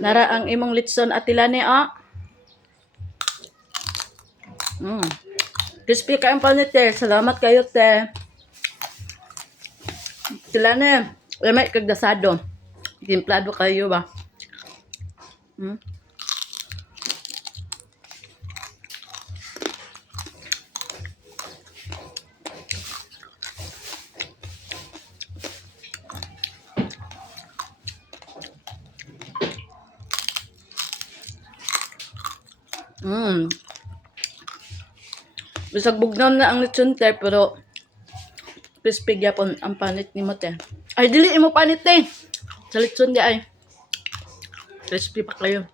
Nara ang imong litson atilani Crispy ka ang panit Salamat kayo te. Tilani, lamay kag dasado. Timplado kayo ba? Bisag bugnaw na ang lechon te, pero crispy gyapon ang panit ni mo te. Ay, dili imo panit te. Sa lechon di ay. Crispy pa kayo.